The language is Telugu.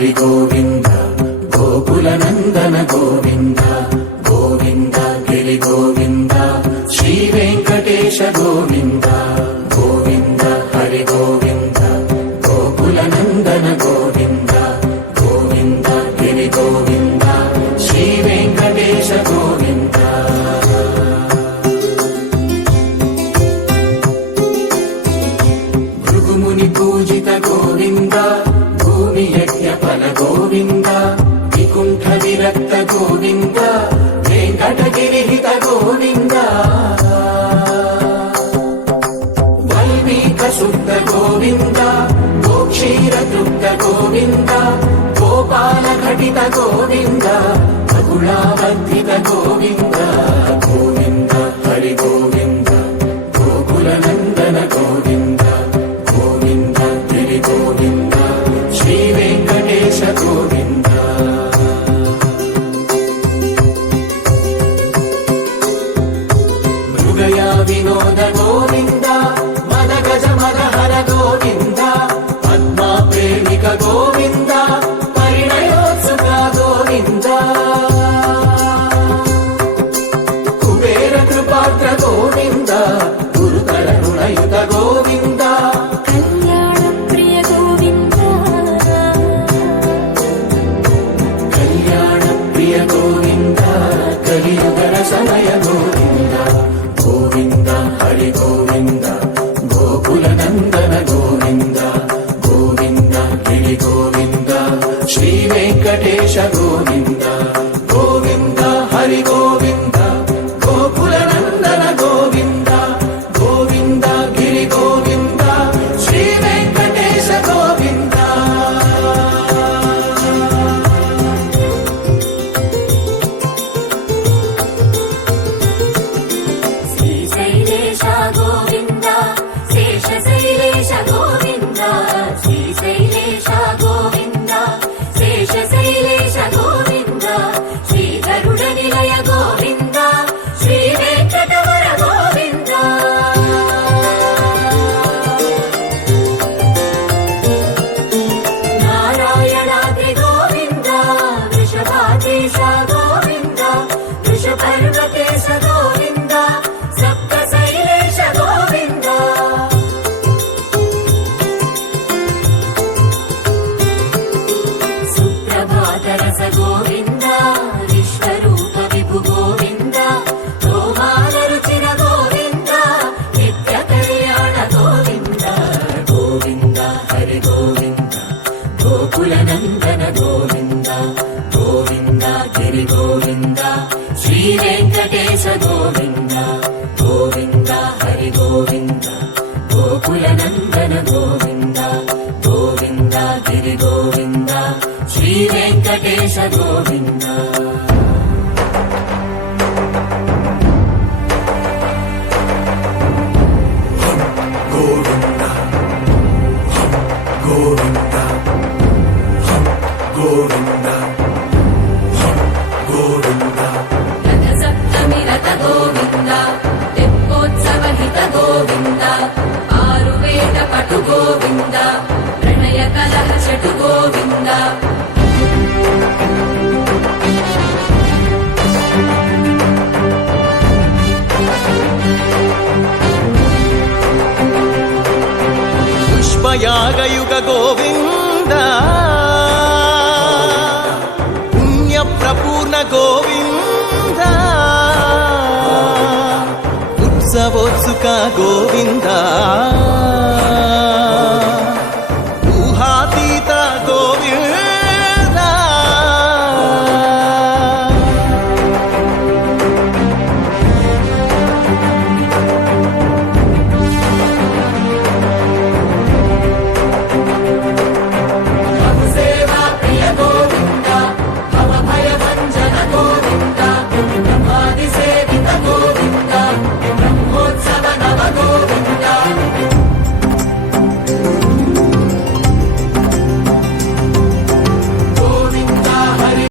హరి గోవింద గోకుల నందన గోవింద గోవింద గిరి గోవింద శ్రీ వెంకటేశ గోవింద గోవింద హరి గోవింద గోకుల నందన గోవింద గోవింద గిరి గోవింద శ్రీ వెంకటేశ గోవింద భృగుముని పూజిత గోవింద భూమి యజ్ఞ ఫల గోవింద వికుంఠ విరక్త గోవింద వెంకటగిరిహిత గోవింద వల్మీక శుద్ధ గోవింద గోక్షీర తృప్త గోవింద గోపాల ఘటిత గోవింద బహుళావర్ధిత గోవింద గోవింద హరి గోవింద గోకుల నందన గోవింద గోవింద గిరి గోవింద శ్రీ వెంకటేశ గోవింద మృగయ వినోద గోవింద మద గజ మద హర గోవింద పద్మా ప్రేమిక గోవింద పరిణయోత్సుక గోవింద కుబేర కృపాత్ర గోవింద గురుతర రుణయుత గోవింద కళ్యాణ ప్రియ గోవింద కళ్యాణ ప్రియ గోవింద కలియుగర సమయ గోవింద గోవింద హరి గోవింద గోకుల నందన గోవింద గోవింద గిరి గోవింద శ్రీ వెంకటేశ గోవింద గోవింద హరి గోవింద గోకుల నందన గోవింద గోవింద గిరి గోవింద శ్రీ వెంకటేశ గోవింద శ్రీశైలేశ గోవింద శేషశైలేశ గోవింద శ్రీశైలేశ గోవింద శేషశైలేశ గోవింద శ్రీధరుడ నిలయ గోవింద శ్రీ వెంకటవర గోవింద నారాయణాద్రి గోవింద వృషభాదేశ గోవింద వృషపర్వతేశ గోవింద సప్తశైలేశ గోవింద సుప్రభాతరస గోవింద విశ్వరూప విభు గోవింద గోమాల రుచిర గోవింద నిత్య కళ్యాణ గోవింద గోవింద హరి గోవింద గోకుల నందన గోవింద గోవింద గిరి గోవింద శ్రీ వెంకటేశ గోవింద గోవింద హరి గోవింద గోకుల నందన గోవింద గోవింద గిరి గోవింద శ్రీ వెంకటేశ గోవింద గోవింద గోవింద గోవింద గోవింద రథ సప్తమి రథ గోవింద తెప్పోత్సవ హిత గోవింద ఆరువేద పటు గోవింద ప్రణయ కలహ చటు గోవింద పుష్పయాగయుగ గోవింద పుణ్య ప్రపూర్ణ గోవింద ఉత్సవోత్సుక గోవింద